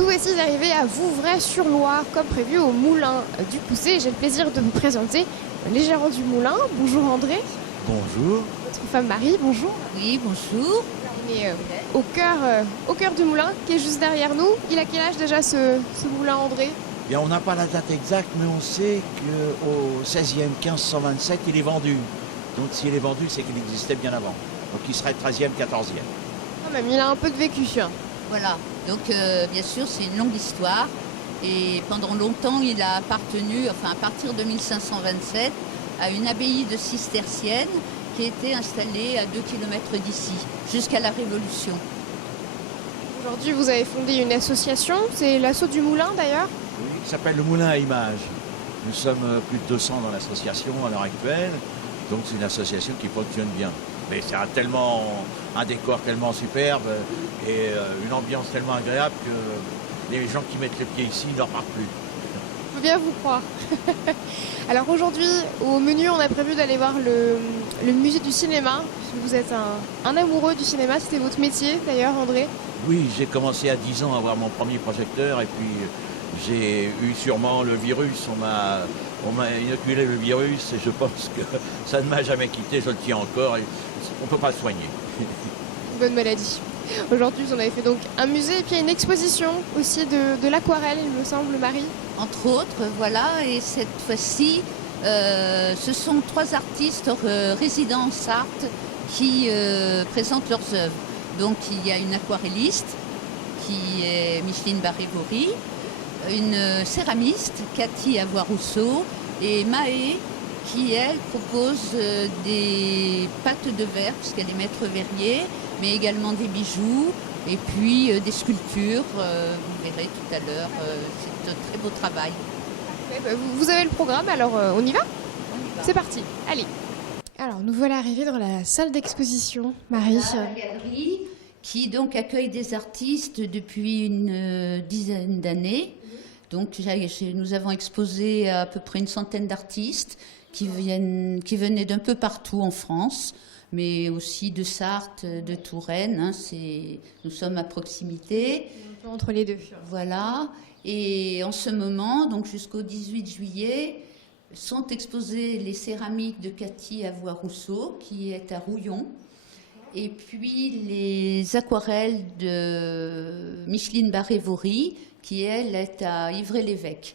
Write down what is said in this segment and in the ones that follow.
Nous voici arrivés à Vouvray-sur-Loire, comme prévu au moulin du Poussé. J'ai le plaisir de vous présenter les gérants du moulin. Bonjour André. Bonjour. Votre femme Marie, bonjour. Oui, bonjour. On est au cœur du moulin qui est juste derrière nous. Il a quel âge déjà ce moulin André? Bien, on n'a pas la date exacte, mais on sait qu'au 16e 1527, il est vendu. Donc s'il est vendu, c'est qu'il existait bien avant. Donc il serait 13e, 14e. Quand même, il a un peu de vécu. Voilà, donc bien sûr c'est une longue histoire et pendant longtemps il a appartenu, enfin à partir de 1527, à une abbaye de cisterciennes qui était installée à 2 km d'ici, jusqu'à la Révolution. Aujourd'hui vous avez fondé une association, c'est l'assaut du moulin d'ailleurs. Oui, qui s'appelle le Moulin à Images. Nous sommes plus de 200 dans l'association à l'heure actuelle, donc c'est une association qui fonctionne bien. Mais c'est un décor tellement superbe et une ambiance tellement agréable que les gens qui mettent les pieds ici n'en partent plus. Je peux bien vous croire. Alors aujourd'hui, au menu, on a prévu d'aller voir le musée du cinéma. Vous êtes un amoureux du cinéma, c'était votre métier d'ailleurs, André. Oui, j'ai commencé à 10 ans à avoir mon premier projecteur et puis j'ai eu sûrement le virus. On m'a inoculé le virus et je pense que ça ne m'a jamais quitté, je le tiens encore et on ne peut pas le soigner. Bonne maladie. Aujourd'hui, vous en avez fait donc un musée et puis il y a une exposition aussi de l'aquarelle, il me semble, Marie. Entre autres, voilà, et cette fois-ci, ce sont 3 artistes résidents en Sarthe qui présentent leurs œuvres. Donc il y a une aquarelliste qui est Micheline Barré-Vaury, une céramiste, Cathy Avoie-Rousseau, et Maë, qui, elle, propose des pâtes de verre, puisqu'elle est maître verrier, mais également des bijoux, et puis des sculptures. Vous verrez tout à l'heure, c'est un très beau travail. Vous avez le programme, alors on y va? On y va. C'est parti, allez. Alors, nous voilà arrivés dans la salle d'exposition, Marie. Voilà, la galerie qui donc accueille des artistes depuis une dizaine d'années. Donc nous avons exposé à peu près une centaine d'artistes qui venaient d'un peu partout en France, mais aussi de Sarthe, de Touraine. Hein, nous sommes à proximité. Un peu entre les deux. Voilà. Et en ce moment, donc jusqu'au 18 juillet, sont exposées les céramiques de Cathy Avoie-Rousseau, qui est à Rouillon, et puis les aquarelles de Micheline Barré-Vaury, qui elle est à Ivry-l'Évêque.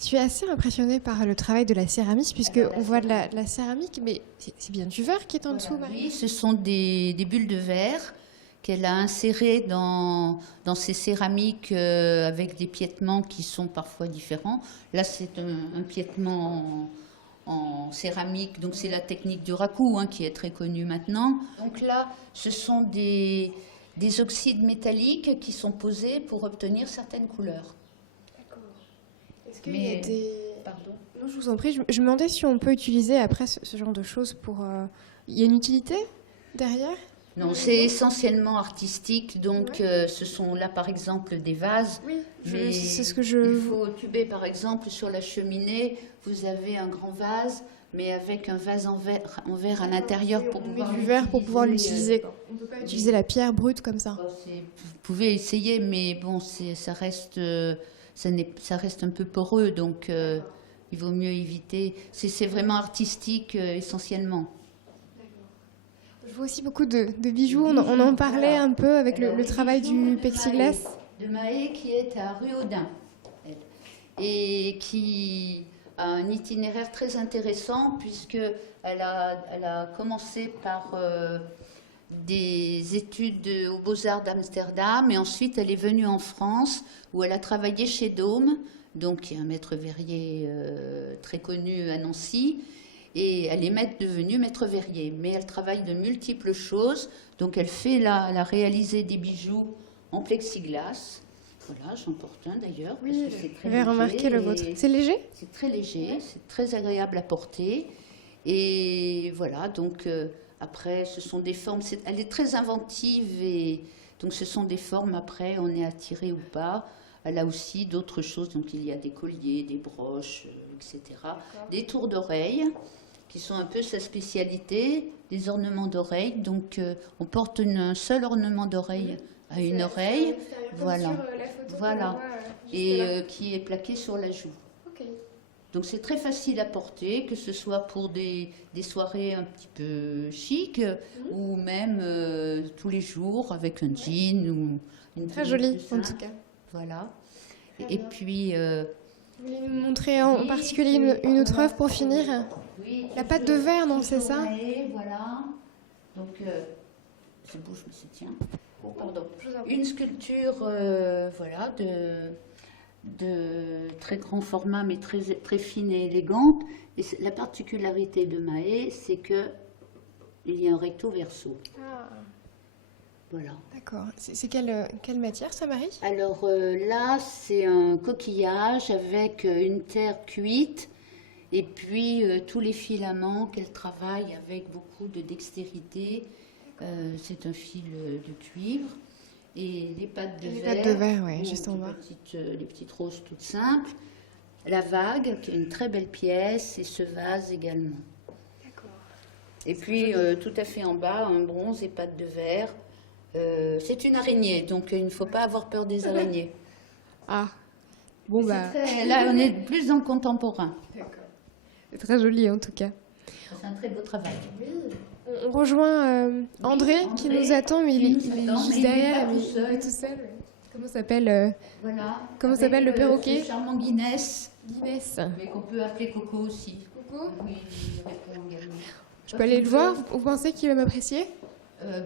Je suis assez impressionnée par le travail de la céramiste, puisqu'on voit de la céramique, mais c'est bien du verre qui est en dessous, Marie. Oui, ce sont des bulles de verre qu'elle a insérées dans ces céramiques avec des piétements qui sont parfois différents. Là, c'est un piétement en céramique, donc c'est la technique du raku qui est très connue maintenant. Donc là, ce sont des oxydes métalliques qui sont posés pour obtenir certaines couleurs. D'accord. Est-ce qu'il y a des... Pardon. Non, je vous en prie, je me demandais si on peut utiliser après ce genre de choses pour... Il y a une utilité derrière? Non, c'est essentiellement artistique, donc ce sont là par exemple des vases. Oui, mais c'est ce que je... Il faut tuber par exemple sur la cheminée, vous avez un grand vase, mais avec un vase en verre à l'intérieur pour pouvoir du verre pour pouvoir l'utiliser. On ne peut pas utiliser la pierre brute comme ça. Vous pouvez essayer, mais bon, ça reste un peu poreux, donc il vaut mieux éviter. C'est vraiment artistique essentiellement. Je vois aussi beaucoup de bijoux, on en parlait un peu avec le travail du plexiglas. De Maë qui est à Ruaudin, et qui a un itinéraire très intéressant puisqu'elle a commencé par des études aux Beaux-Arts d'Amsterdam et ensuite elle est venue en France où elle a travaillé chez Daume, donc qui est un maître verrier très connu à Nancy. Et elle est devenue maître verrier, mais elle travaille de multiples choses. Donc elle fait réaliser des bijoux en plexiglas. Voilà, j'en porte un d'ailleurs. Oui, j'avais remarqué le vôtre. C'est léger? C'est très léger, c'est très agréable à porter. Et voilà, donc après, ce sont des formes. Elle est très inventive et donc ce sont des formes. Après, on est attiré ou pas. Elle a aussi d'autres choses. Donc il y a des colliers, des broches, etc. Des tours d'oreilles, qui sont un peu sa spécialité, des ornements d'oreilles. Donc on porte un seul ornement d'oreille à une oreille, voilà, voilà, et qui est plaqué sur la joue. Donc c'est très facile à porter, que ce soit pour des soirées un petit peu chic ou même tous les jours avec un jean ou une Très joli en tout cas. Voilà. Et puis... Vous voulez nous montrer en particulier une autre œuvre pour finir? Oui, la pâte de verre, non, c'est ça? Voilà. Donc, c'est beau, je me suis tiens. Oh, pardon. Une sculpture, voilà, de très grand format, mais très, très fine et élégante. Et la particularité de Mahé, c'est que il y a un recto verso. Ah. Voilà. D'accord. C'est quelle matière, ça, Marie? Alors là, c'est un coquillage avec une terre cuite et puis tous les filaments qu'elle travaille avec beaucoup de dextérité. C'est un fil de cuivre. Et les pattes de verre. Les pattes de verre, oui, juste en bas. Les petites roses toutes simples. La vague, qui est une très belle pièce, et ce vase également. D'accord. Et puis, tout à fait en bas, un bronze et pattes de verre. C'est une araignée, donc il ne faut pas avoir peur des araignées. Ah, bon bah... Là, on est plus dans le contemporain. D'accord. C'est très joli en tout cas. C'est un très beau travail. Oui. On rejoint André qui nous attend, mais il est juste derrière, mais il est tout seul. Comment s'appelle Voilà. Comment s'appelle le perroquet? Ce charmant Guinness. Guinness. Mais qu'on peut appeler Coco aussi. Coco? Oui, il répond également. Je peux aller le voir? Vous pensez qu'il va m'apprécier? Ne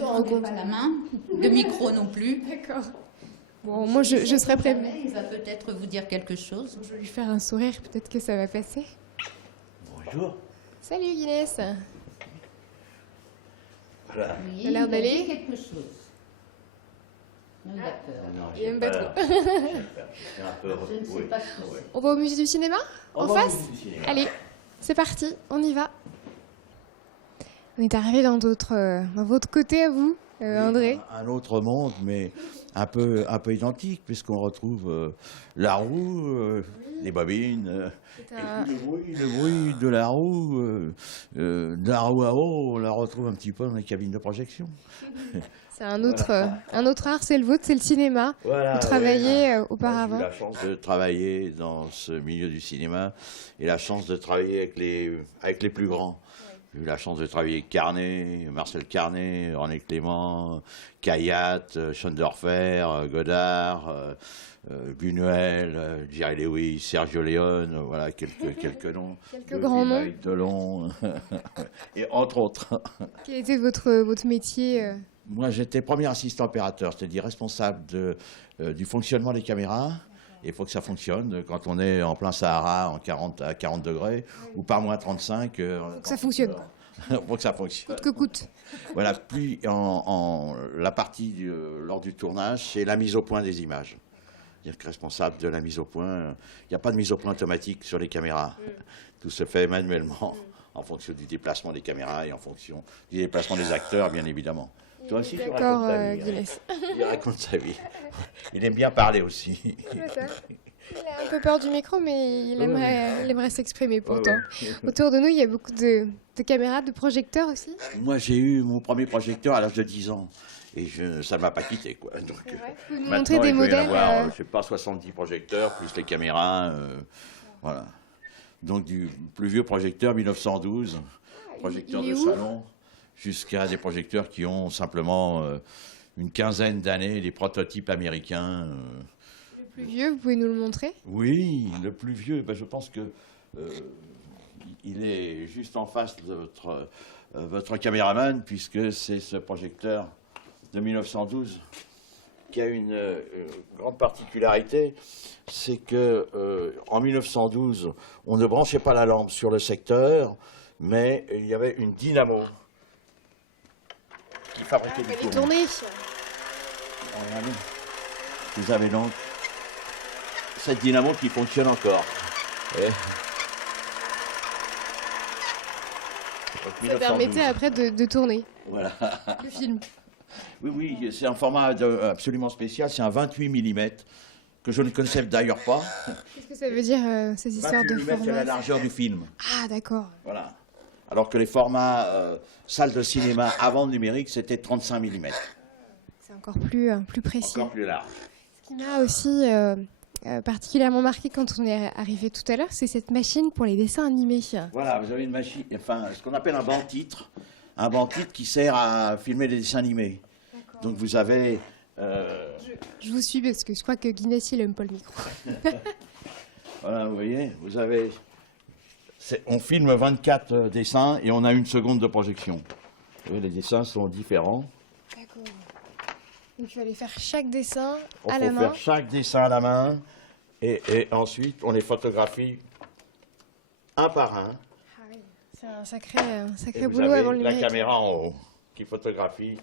tendez pas la main, de micro non plus. D'accord. Bon, moi je serai prête. Il va peut-être vous dire quelque chose. Je vais lui faire un sourire, peut-être que ça va passer. Bonjour. Salut Guinness. Voilà. Oui, Ça a l'air il d'aller. dit quelque chose. Il a peur. Non, Il aime pas trop. J'ai un peu... Je ne sais oui. pas ce que c'est. On va au musée du cinéma? En On va au face? musée du cinéma. Allez, c'est parti, on y va. On est arrivé dans votre côté à vous, André. Un autre monde, mais un peu identique, puisqu'on retrouve la roue, les bobines, C'est et un- puis le bruit de la roue à eau, on la retrouve un petit peu dans les cabines de projection. C'est un autre art, c'est le vôtre, c'est le cinéma. Voilà, Vous travaillez J'ai auparavant. eu la chance de travailler dans ce milieu du cinéma et la chance de travailler avec les plus grands. J'ai eu la chance de travailler avec Carnet, Marcel Carnet, René Clément, Kayat, Schoendorfer, Godard, Buñuel, Jerry Lewis, Sergio Leone, voilà quelques noms. Quelques grands noms. Maïk Delon, et entre autres. Quel était votre métier Moi, j'étais premier assistant opérateur, c'est-à-dire responsable du fonctionnement des caméras. Il faut que ça fonctionne quand on est en plein Sahara à 40 degrés ou par moins 35. Faut que ça fonctionne. Faut que ça fonctionne. Coûte que coûte. Voilà, puis la partie lors du tournage, c'est la mise au point des images. C'est-à-dire que responsable de la mise au point, il n'y a pas de mise au point automatique sur les caméras. Tout se fait manuellement en fonction du déplacement des caméras et en fonction du déplacement des acteurs, bien évidemment. Toi aussi, tu D'accord, racontes ta vie. Guinness. Il raconte sa vie. Il aime bien parler aussi. Il a un peu peur du micro, mais il aimerait s'exprimer pourtant. Ouais. Autour de nous, il y a beaucoup de caméras, de projecteurs aussi. Moi, j'ai eu mon premier projecteur à l'âge de 10 ans. Et ça ne m'a pas quitté, quoi. Donc, Vous pouvez nous maintenant, montrer des il peut y en modèles avoir, je sais pas, 70 projecteurs, plus les caméras. Voilà. Donc, du plus vieux projecteur, 1912, projecteur il est de où salon, jusqu'à des projecteurs qui ont simplement une quinzaine d'années, des prototypes américains. Le plus vieux, vous pouvez nous le montrer? Oui, le plus vieux, ben, je pense que il est juste en face de votre caméraman, puisque c'est ce projecteur de 1912 qui a une grande particularité, c'est que en 1912, on ne branchait pas la lampe sur le secteur, mais il y avait une dynamo qui fabriquait du Elle est courant. tournée. Regardez. Vous avez donc cette dynamo qui fonctionne encore. Et... Donc, Ça 1912. permettait après de tourner Voilà. le film. Oui, oui, c'est un format absolument spécial, c'est un 28 mm que je ne connaissais d'ailleurs pas. Qu'est-ce que ça veut dire, ces histoires 28 de mm, c'est la format? largeur du film. Ah, d'accord. Voilà. Alors que les formats salle de cinéma avant le numérique, c'était 35 mm. C'est encore plus précis. Encore plus large. Ce qui m'a aussi particulièrement marqué quand on est arrivé tout à l'heure, c'est cette machine pour les dessins animés. Voilà, vous avez une machine, enfin, ce qu'on appelle un banc-titre. Un banc-titre qui sert à filmer des dessins animés. Donc vous avez... Je vous suis parce que je crois que Guinness, il aime pas le micro. Voilà, vous voyez, vous avez... On filme 24 dessins et on a 1 seconde de projection. Vous voyez, les dessins sont différents. D'accord. Donc il fallait faire chaque dessin On à peut la main. faire chaque dessin à la main et ensuite on les photographie un par un. Ah oui, c'est un sacré Et vous boulot avez avant le la numérique. caméra en haut qui photographie.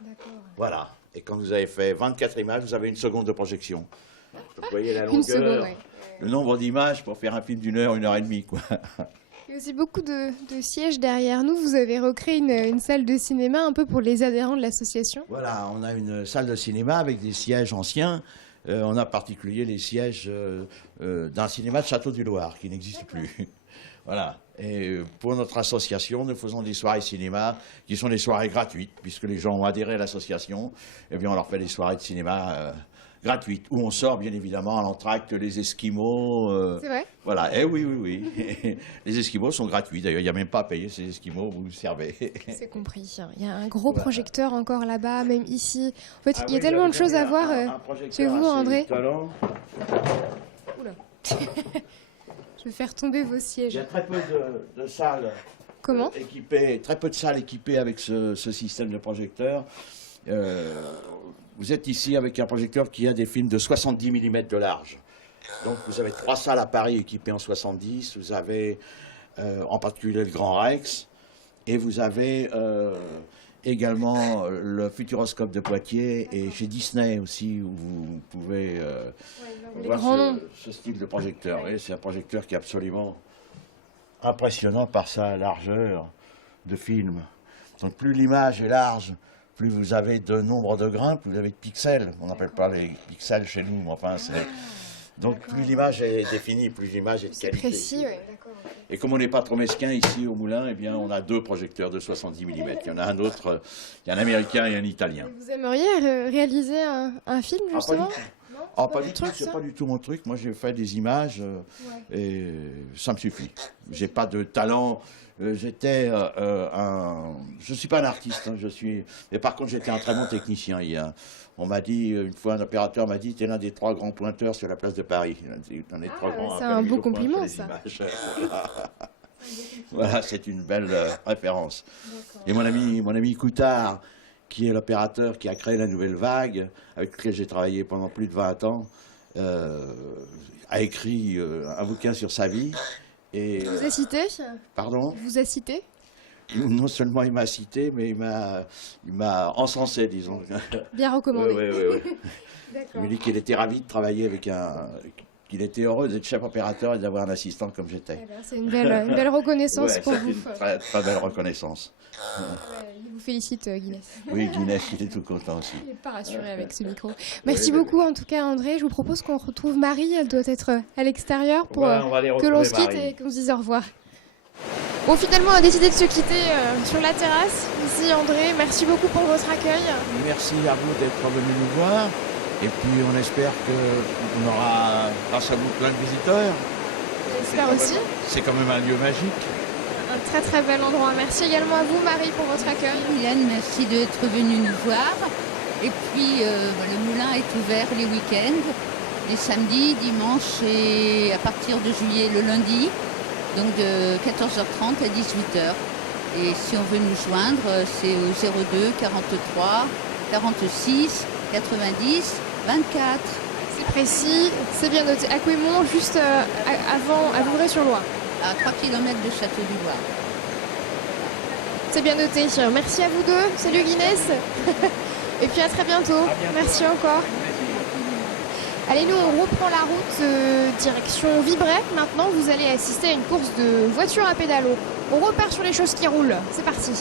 D'accord. Voilà. Et quand vous avez fait 24 images, vous avez 1 seconde de projection. Donc, vous voyez la Une seconde, longueur, oui. le nombre d'images pour faire un film d'1 heure, 1 heure et demie, quoi. Il y a aussi beaucoup de sièges derrière nous. Vous avez recréé une salle de cinéma un peu pour les adhérents de l'association. Voilà, on a une salle de cinéma avec des sièges anciens. On a en particulier les sièges d'un cinéma de Château-du-Loir qui n'existe plus. Voilà. Et pour notre association, nous faisons des soirées cinéma qui sont des soirées gratuites, puisque les gens ont adhéré à l'association. Eh bien, on leur fait des soirées de cinéma gratuites, où on sort bien évidemment à l'entracte les Esquimaux. C'est vrai? Voilà. Eh oui, oui, oui. Les Esquimaux sont gratuits. D'ailleurs, il n'y a même pas à payer ces Esquimaux, vous vous servez. C'est compris. Il y a un gros projecteur encore là-bas, même ici. En fait, Ah il y a oui, tellement de vous avez choses à un voir projecteur chez vous, assez André. étonnant. Oula. Je vais faire tomber vos Il sièges. y a très peu de salles Comment? équipées, très peu de salles équipées avec ce système de projecteur. Vous êtes ici avec un projecteur qui a des films de 70 mm de large. Donc vous avez 3 salles à Paris équipées en 70. Vous avez en particulier le Grand Rex. Et vous avez également le Futuroscope de Poitiers et chez Disney aussi où vous pouvez Les voir grands noms. ce style de projecteur. Vous voyez, c'est un projecteur qui est absolument impressionnant par sa largeur de film. Donc plus l'image est large, plus vous avez de nombre de grains, plus vous avez de pixels. On n'appelle pas les pixels chez nous, mais enfin c'est... Donc plus l'image est définie, plus l'image est de C'est qualité. précis, oui, d'accord. Et comme on n'est pas trop mesquin ici au Moulin, eh bien on a 2 projecteurs de 70 mm. Il y en a un autre, il y a un américain et un italien. Vous aimeriez réaliser un film, justement? Ah, pas du votre tout, truc, c'est ça? pas du tout mon truc. Moi, j'ai fait des images et ça me suffit. J'ai pas de talent. Je suis pas un artiste. Hein, mais par contre, j'étais un très bon technicien. On m'a dit, une fois, un opérateur m'a dit, tu es l'un des 3 grands pointeurs sur la place de Paris. C'est un beau compliment, ça. Voilà, c'est une belle référence. Et mon ami Coutard, qui est l'opérateur qui a créé la Nouvelle Vague, avec lequel j'ai travaillé pendant plus de 20 ans, a écrit un bouquin sur sa vie. Et, Il vous a cité? Pardon? Il vous a cité? Non seulement il m'a cité, mais il m'a encensé, disons. Bien recommandé. Oui. D'accord. Il m'a dit qu'il était ravi de travailler avec qu'il était heureux d'être chef opérateur et d'avoir un assistant comme j'étais. Eh ben, c'est une belle reconnaissance Ouais, pour c'est vous. une très, très belle reconnaissance. Il vous félicite, Guinness. Oui, Guinness, il est tout content aussi. Il n'est pas rassuré avec ce micro. Merci beaucoup en tout cas, André. Je vous propose qu'on retrouve Marie. Elle doit être à l'extérieur pour Ouais, on va aller que l'on retrouver se quitte Marie. et qu'on se dise au revoir. Bon, finalement, on a décidé de se quitter sur la terrasse. Ici, André, merci beaucoup pour votre accueil. Merci à vous d'être venu nous voir. Et puis on espère qu'on aura, grâce à vous, plein de visiteurs. J'espère aussi. C'est quand même un lieu magique. Un très très bel endroit. Merci également à vous, Marie, pour votre accueil. Mylène, merci d'être venue nous voir. Et puis, le moulin est ouvert les week-ends, les samedis, dimanches et à partir de juillet le lundi, donc de 14h30 à 18h. Et si on veut nous joindre, c'est au 02 43 46 90 24. C'est précis, c'est bien noté. À Couémont, juste avant, à Vouvray-sur-Loire. À 3 km de Château-du-Loir. C'est bien noté. Merci à vous deux. Salut Guinness. Et puis à très bientôt. Merci encore. Allez, nous on reprend la route direction Vibray. Maintenant, vous allez assister à une course de voiture à pédalo. On repart sur les choses qui roulent. C'est parti.